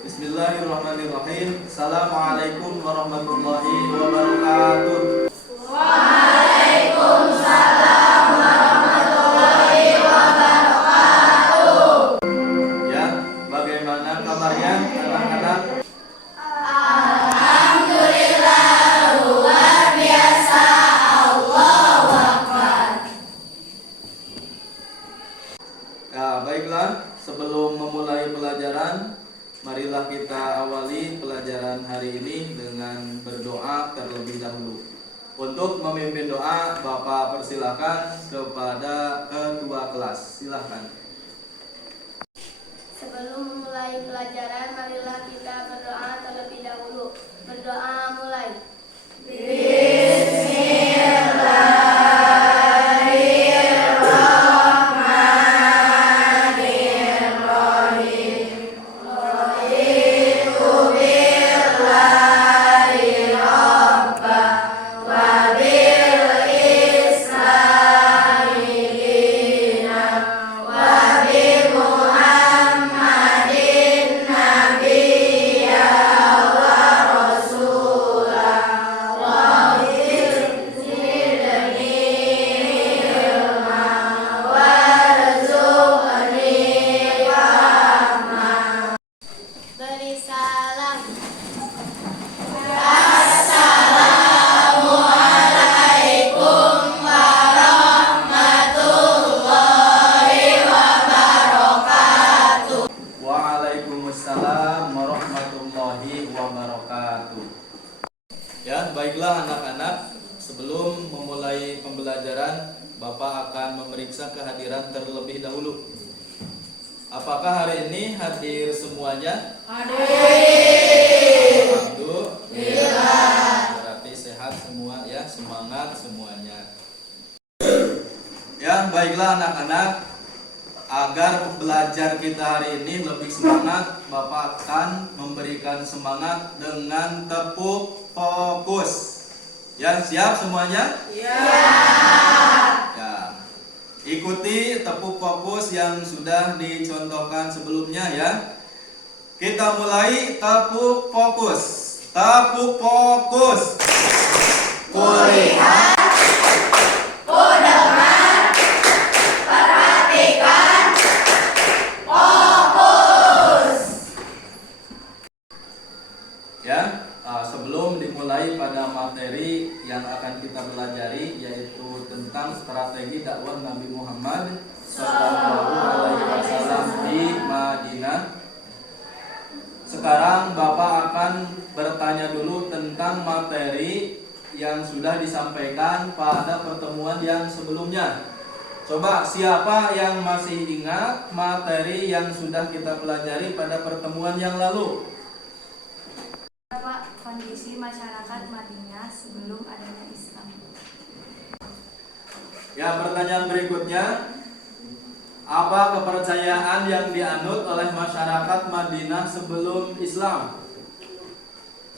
Bismillahirrahmanirrahim. Assalamualaikum warahmatullahi wabarakatuh. Waalaikumsalam warahmatullahi wabarakatuh. Ya, bagaimana kabarnya anak-anak? Alhamdulillah luar biasa. Allahu Akbar. Ya, baiklah. Sebelum memulai pelajaran, marilah kita awali pelajaran hari ini dengan berdoa terlebih dahulu. Untuk memimpin doa, Bapak persilakan kepada ketua kelas. Silakan. Sebelum mulai pelajaran, marilah kita berdoa terlebih dahulu. Berdoa mulai. Beri salam. Assalamualaikum warahmatullahi wabarakatuh. Waalaikumsalam warahmatullahi wabarakatuh. Ya, baiklah anak-anak, sebelum memulai pembelajaran, Bapak akan memeriksa kehadiran terlebih dahulu. Apakah hari ini hadir semuanya? Hadir. Alhamdulillah. Berarti sehat semua ya, semangat semuanya. Ya, baiklah anak-anak, agar belajar kita hari ini lebih semangat, Bapak akan memberikan semangat dengan tepuk fokus. Ya, siap semuanya? Ya. Ikuti tepuk fokus yang sudah dicontohkan sebelumnya ya. Kita mulai tepuk fokus. Tepuk fokus. Kulihat, kudengar, perhatikan, fokus. Ya, sebelum dimulai pada materi yang akan kita pelajari, yaitu tentang strategi dakwah Nabi Muhammad SAW di Madinah. Sekarang Bapak akan bertanya dulu tentang materi yang sudah disampaikan pada pertemuan yang sebelumnya. Coba siapa yang masih ingat materi yang sudah kita pelajari pada pertemuan yang lalu? Pak, kondisi masyarakat Madinah sebelum adanya Islam. Ya, pertanyaan berikutnya, apa kepercayaan yang dianut oleh masyarakat Madinah sebelum Islam?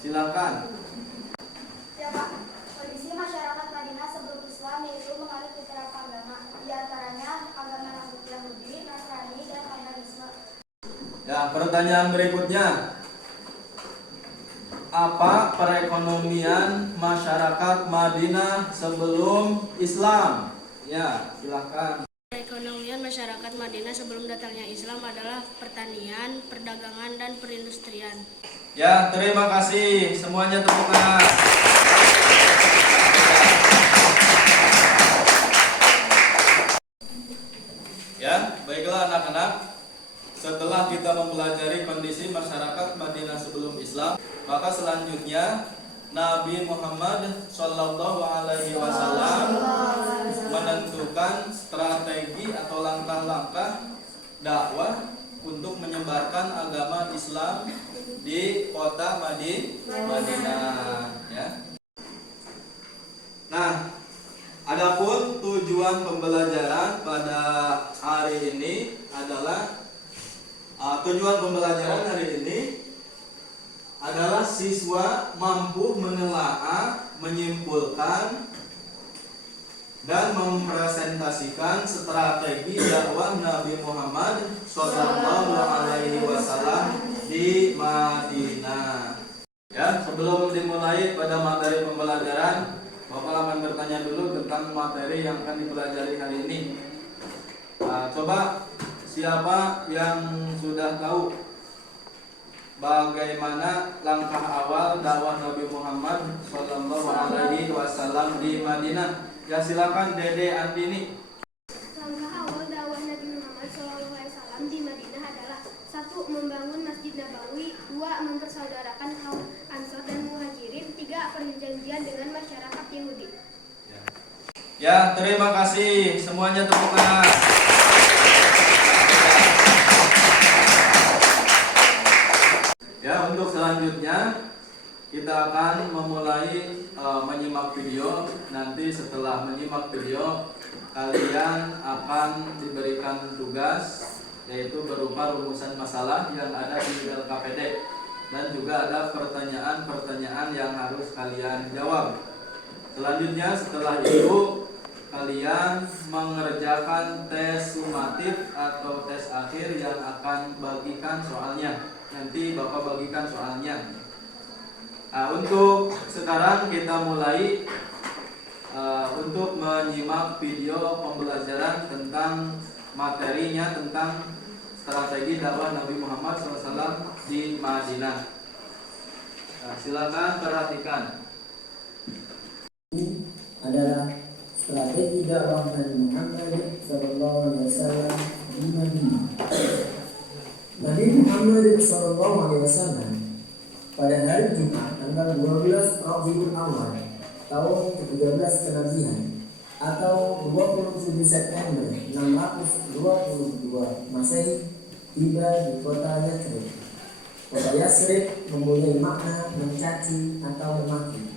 Silakan. Ya Pak, kondisi masyarakat Madinah sebelum Islam yaitu menganut beberapa agama, di antaranya agama Yahudi, Nasrani, dan paganisme. Ya, pertanyaan berikutnya, apa perekonomian masyarakat Madinah sebelum Islam? Ya, silakan. Perekonomian masyarakat Madinah sebelum datangnya Islam adalah pertanian, perdagangan, dan perindustrian. Ya, terima kasih. Semuanya tepuk tangan. Ya, baiklah anak-anak. Setelah kita mempelajari kondisi masyarakat Madinah sebelum Islam, maka selanjutnya Nabi Muhammad SAW menentukan strategi atau langkah-langkah dakwah untuk menyebarkan agama Islam di kota Madinah. Ya. Nah, adapun tujuan pembelajaran pada hari ini adalah siswa mampu menelaah, menyimpulkan, dan mempresentasikan strategi dakwah Nabi Muhammad SAW di Madinah. Ya, sebelum dimulai pada materi pembelajaran, Bapak akan bertanya dulu tentang materi yang akan dipelajari hari ini. Coba siapa yang sudah tahu bagaimana langkah awal dakwah Nabi Muhammad SAW di Madinah? Ya, silakan Dede Andini. Langkah awal dakwah Nabi Muhammad SAW di Madinah adalah: 1. Membangun Masjid Nabawi, 2. Mempersaudarakan kaum Ansor dan Muhajirin, 3. Perjanjian dengan masyarakat Yahudi. Ya, terima kasih semuanya, tepuk tangan. Ya, untuk selanjutnya kita akan memulai menyimak video. Nanti setelah menyimak video, kalian akan diberikan tugas, yaitu berupa rumusan masalah yang ada di LKPD, dan juga ada pertanyaan-pertanyaan yang harus kalian jawab. Selanjutnya setelah itu kalian mengerjakan tes sumatif atau tes akhir yang akan bagikan soalnya. Nanti Bapak bagikan soalnya. Untuk sekarang kita mulai untuk menyimak video pembelajaran tentang materinya, tentang strategi dakwah Nabi Muhammad SAW di Madinah. Silakan perhatikan. Adalah strategi dakwah Nabi Muhammad SAW di Madinah. Nabi Muhammad SAW pada hari Jumat tanggal 12 Rabiul Awal tahun ke-13 kenabian atau 27 September 622 Masehi tiba di kota Yathrib. Kota Yathrib mempunyai makna mencaci atau memaki.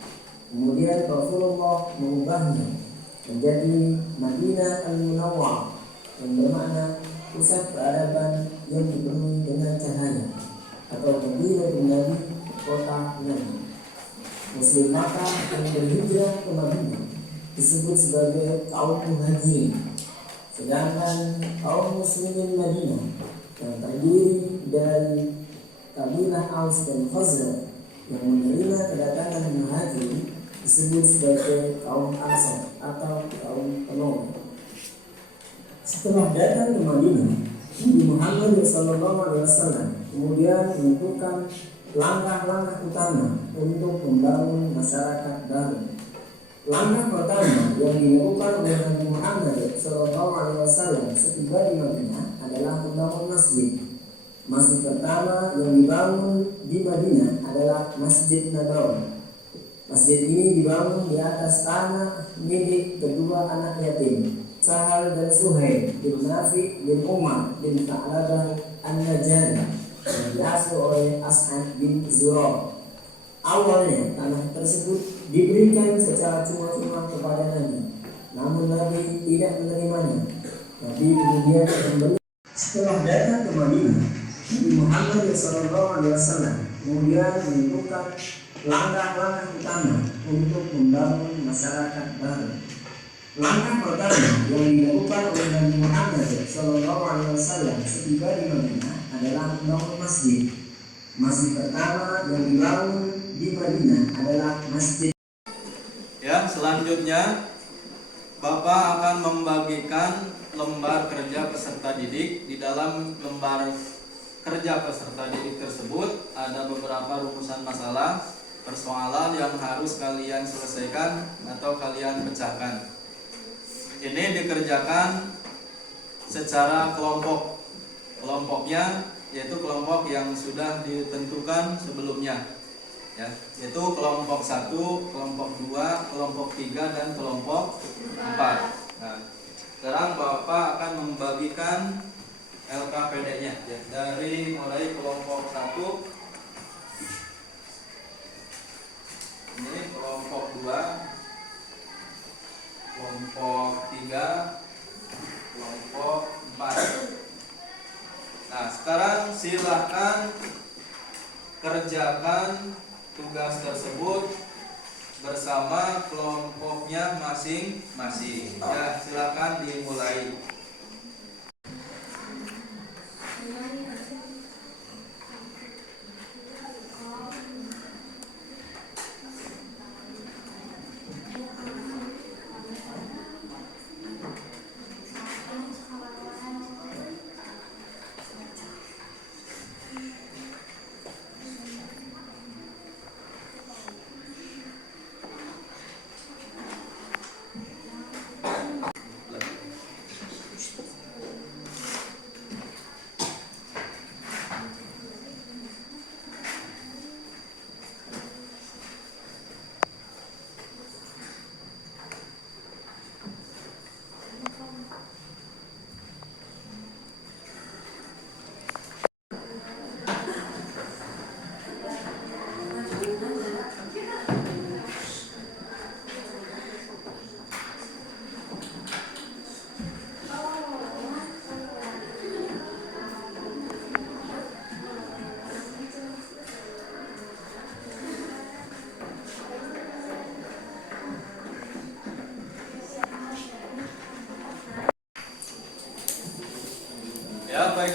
Kemudian Rasulullah mengubahnya menjadi Madinah Al-Munawwarah yang bermakna pusat peradaban yang dipenuhi dengan cahaya, atau Madinah Nabi, kota Nabi. Muslim Makkah yang berhijrah ke Madinah disebut sebagai kaum Muhajirin, sedangkan kaum Muslimin Madinah yang terdiri dari kabilah Aus dan Khazraj yang menerima kedatangan Muhajirin disebut sebagai kaum Ansor atau kaum penolong. Setelah datang ke Madinah, Nabi Muhammad SAW kemudian menentukan langkah-langkah utama untuk membangun masyarakat baru. Langkah pertama yang dilakukan oleh Nabi Muhammad SAW setiba di Madinah adalah membangun masjid. Masjid pertama yang dibangun di Madinah adalah Masjid Nabawi. Masjid ini dibangun di atas tanah milik kedua anak yatim, Sahal dan Suhail bin Nafi bin Umar bin Ta'labah An-Najari, yang diasuh oleh As'ad bin Zurah. Awalnya tanah tersebut diberikan secara cuma-cuma kepada Nabi, namun Nabi tidak menerimanya. Nabi kemudian memberi. Setelah datang ke Madinah, Nabi Muhammad SAW kemudian menentukan langkah-langkah utama untuk membangun masyarakat baru. Langkah pertama yang dilakukan oleh Nabi Muhammad SAW setiba di Madinah adalah membangun masjid. Masjid pertama yang dibangun di Madinah adalah masjid. Ya, selanjutnya Bapak akan membagikan lembar kerja peserta didik. Di dalam lembar kerja peserta didik tersebut ada beberapa rumusan masalah, persoalan yang harus kalian selesaikan atau kalian pecahkan. Ini dikerjakan secara kelompok. Kelompoknya yaitu kelompok yang sudah ditentukan sebelumnya, ya, yaitu kelompok 1, kelompok 2, kelompok 3, dan kelompok 4. Nah, sekarang Bapak akan membagikan LKPD-nya, ya, dari mulai kelompok 1, ini kelompok 2, kelompok 3, kelompok 4. Nah, sekarang silakan kerjakan tugas tersebut bersama kelompoknya masing-masing. Ya, silakan dimulai.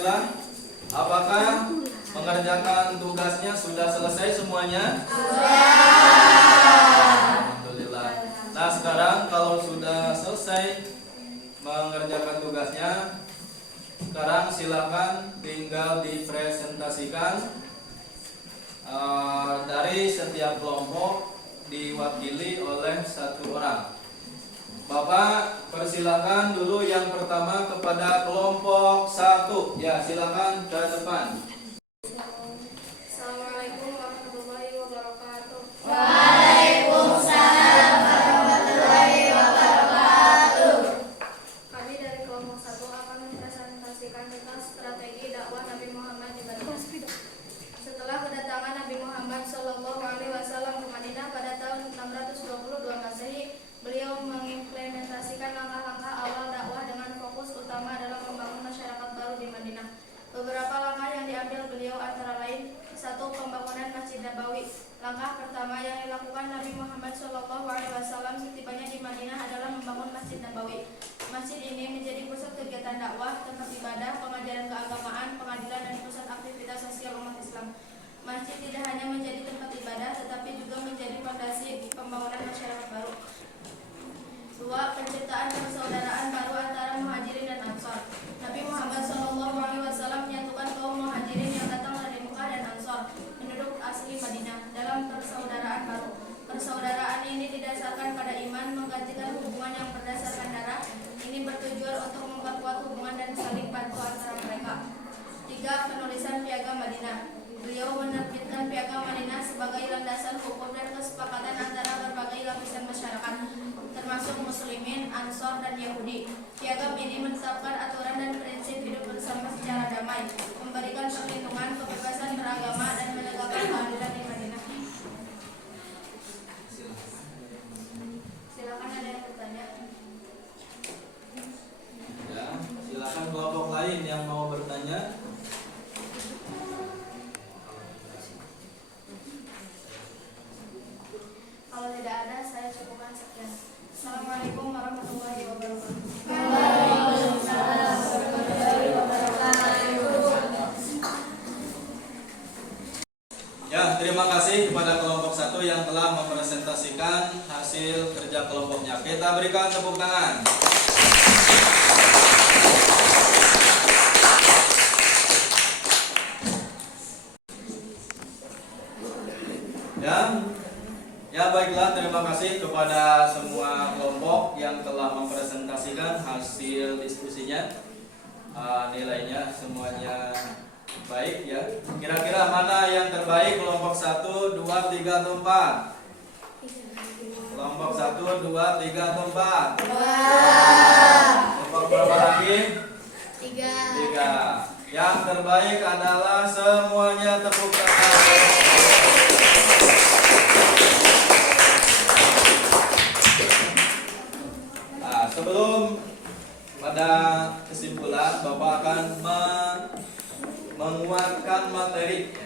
baiklah. Apakah mengerjakan tugasnya sudah selesai semuanya? Alhamdulillah. Nah, sekarang kalau sudah selesai mengerjakan tugasnya, sekarang silakan tinggal dipresentasikan. Dari setiap kelompok diwakili oleh satu orang. Bapak persilakan dulu yang pertama kepada kelompok 1. Ya, silakan ke depan. Assalamualaikum warahmatullahi wabarakatuh. Waalaikumsalam warahmatullahi wabarakatuh. Kami dari kelompok 1 akan mempresentasikan tentang strategi dakwah Nabi Muhammad di Madinah. Setelah kedatangan Nabi Muhammad SAW ke Madinah pada tahun 622 Masehi, beliau mengimplementasikan langkah-langkah awal dakwah dengan fokus utama dalam membangun masyarakat baru di Madinah. Beberapa langkah yang diambil beliau antara lain: 1. Pembangunan Masjid Nabawi. Langkah pertama yang dilakukan Nabi Muhammad SAW setibanya di Madinah adalah membangun Masjid Nabawi. Masjid ini menjadi pusat kegiatan dakwah, tempat ibadah, pengajaran keagamaan, pengadilan, dan pusat aktivitas sosial umat Islam. Masjid tidak hanya menjadi tempat ibadah, tetapi juga menjadi fondasi pembangunan masyarakat baru. 2. Penciptaan persaudaraan baru antara Muhajirin dan Ansor. Nabi Muhammad SAW menyatukan kaum Muhajirin yang datang dari Mekah dan Ansor, penduduk asli Madinah, dalam persaudaraan baru. Persaudaraan ini didasarkan pada iman, menggantikan hubungan yang berdasarkan darah. Ini bertujuan untuk memperkuat hubungan dan saling bantu antara mereka. 3. Penulisan Piagam Madinah. Beliau menerbitkan Piagam Madinah sebagai landasan hukum dan kesepakatan antara berbagai lapisan masyarakat, termasuk Muslimin, Ansor, dan Yahudi. Piagam ini menetapkan aturan dan prinsip hidup bersama secara damai, memberikan perlindungan, kebebasan beragama, dan menegakkan keadilan di Madinah. Silakan ada yang bertanya. Ya, silakan kelompok lain yang mau bertanya. Kalau tidak ada, saya cukupkan sekian. Assalamualaikum warahmatullahi wabarakatuh. Waalaikumsalam warahmatullahi wabarakatuh. Ya, terima kasih kepada kelompok 1 yang telah mempresentasikan hasil kerja kelompoknya. Kita berikan tepuk tangan. Ya, baiklah, terima kasih kepada semua kelompok yang telah mempresentasikan hasil diskusinya. Nilainya semuanya baik ya. Kira-kira mana yang terbaik, kelompok 1, 2, 3, atau 4? Kelompok 1, 2, 3, atau 4? Kelompok berapa lagi? 3. Yang terbaik adalah semuanya tepuk tangan. Sebelum pada kesimpulan, Bapak akan menguatkan materi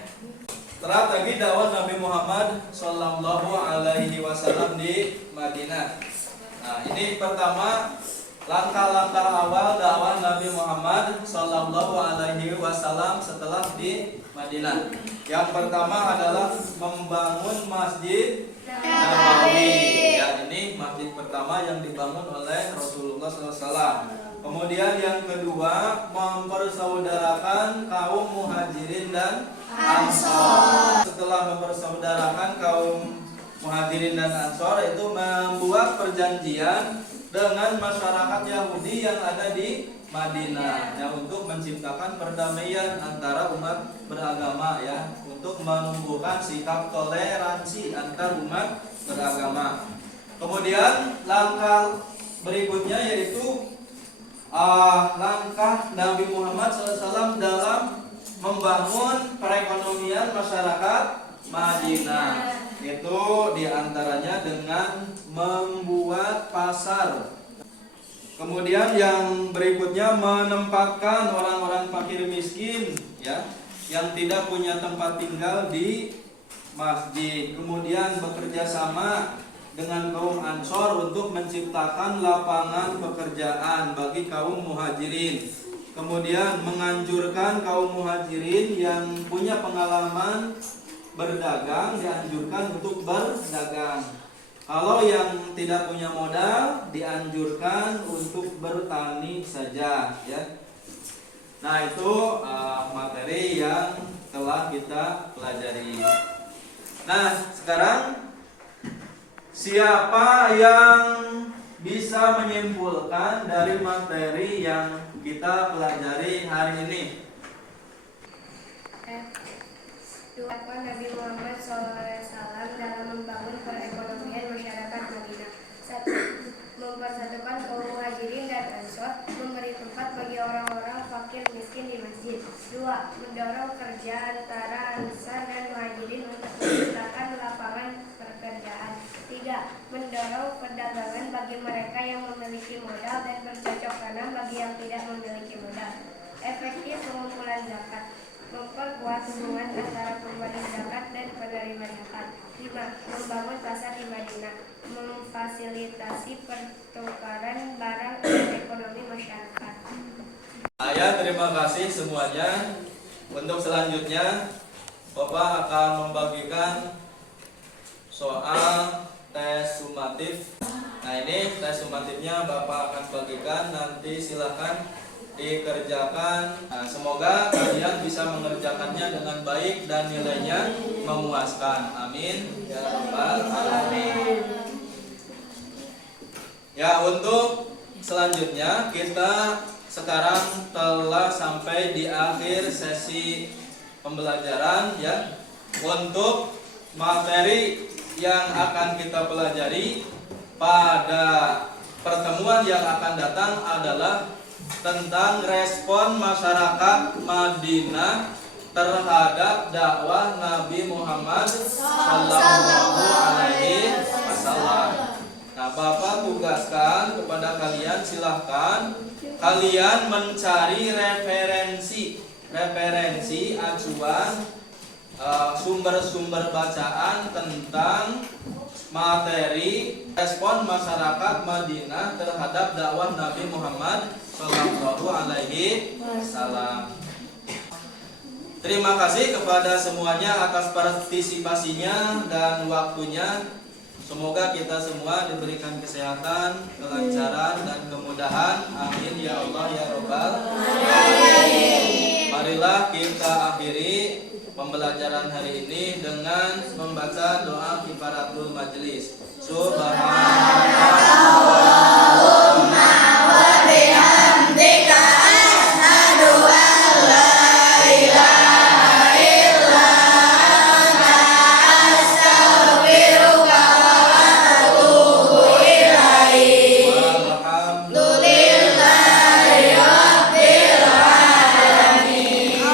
strategi dakwah Nabi Muhammad Sallallahu Alaihi Wasallam di Madinah. Nah, ini pertama langkah-langkah awal dakwah Nabi Muhammad Sallallahu Alaihi Wasallam setelah di Madinah. Yang pertama adalah membangun Masjid Nabawi. Ya, ini masjid pertama yang dibangun oleh Rasulullah SAW. Kemudian yang kedua, mempersaudarakan kaum Muhajirin dan Ansor. Setelah mempersaudarakan kaum Muhajirin dan Ansor, itu membuat perjanjian dengan masyarakat Yahudi yang ada di Madinah, ya, untuk menciptakan perdamaian antara umat beragama, ya, untuk menumbuhkan sikap toleransi antar umat beragama. Kemudian langkah berikutnya yaitu langkah Nabi Muhammad SAW dalam membangun perekonomian masyarakat Madinah. Itu diantaranya dengan membuat pasar. Kemudian yang berikutnya menempatkan orang-orang fakir miskin, ya, yang tidak punya tempat tinggal di masjid. Kemudian bekerja sama dengan kaum Ansor untuk menciptakan lapangan pekerjaan bagi kaum Muhajirin. Kemudian menganjurkan kaum muhajirin yang punya pengalaman berdagang dianjurkan untuk berdagang. Kalau yang tidak punya modal dianjurkan untuk bertani saja ya. Nah, itu materi yang telah kita pelajari. Nah, sekarang siapa yang bisa menyimpulkan dari materi yang kita pelajari hari ini? Dakwah Nabi Muhammad SAW dalam membangun perekonomian masyarakat Madinah. 1. Mempersatukan kaum muhajirin dan ansor, memberi tempat bagi orang-orang fakir miskin di masjid. 2. Mendorong kerja antara ansar dan muhajirin untuk menciptakan lapangan pekerjaan. 3. Mendorong perdagangan bagi mereka yang memiliki modal dan bercocok tanam bagi yang tidak memiliki modal. Efektif pengumpulan zakat, memperkuat hubungan antara pemberi zakat dan penerima zakat. 5. Membangun pasar di Madinah, memfasilitasi pertukaran barang dan ekonomi masyarakat. Ya, terima kasih semuanya. Untuk selanjutnya, Bapak akan membagikan soal tes sumatif. Nah, ini tes sumatifnya Bapak akan bagikan, nanti silakan dikerjakan. Nah, semoga kalian bisa mengerjakannya dengan baik dan nilainya memuaskan. Amin ya rabbal alamin. Ya, untuk selanjutnya kita sekarang telah sampai di akhir sesi pembelajaran ya. Untuk materi yang akan kita pelajari pada pertemuan yang akan datang adalah tentang respon masyarakat Madinah terhadap dakwah Nabi Muhammad Sallallahu Alaihi Wasallam. Nah, Bapak tugaskan kepada kalian, silahkan kalian mencari referensi acuan sumber-sumber bacaan tentang materi respon masyarakat Madinah terhadap dakwah Nabi Muhammad Sallallahu Alaihi Wasallam. Terima kasih kepada semuanya atas partisipasinya dan waktunya. Semoga kita semua diberikan kesehatan, kelancaran, dan kemudahan. Amin ya Allah ya Rabbal alamin. Marilah kita akhiri pembelajaran hari ini dengan membaca doa kifaratul majelis. Subhanallahumma wa bihamdika asyhadu an la ilaha illa anta astaghfiruka wa atubu ilaik. Walhamdulillahi rabbil alamin.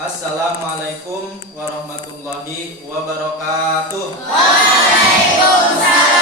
Assalamualaikum warahmatullahi wabarakatuh. Waalaikumsalam.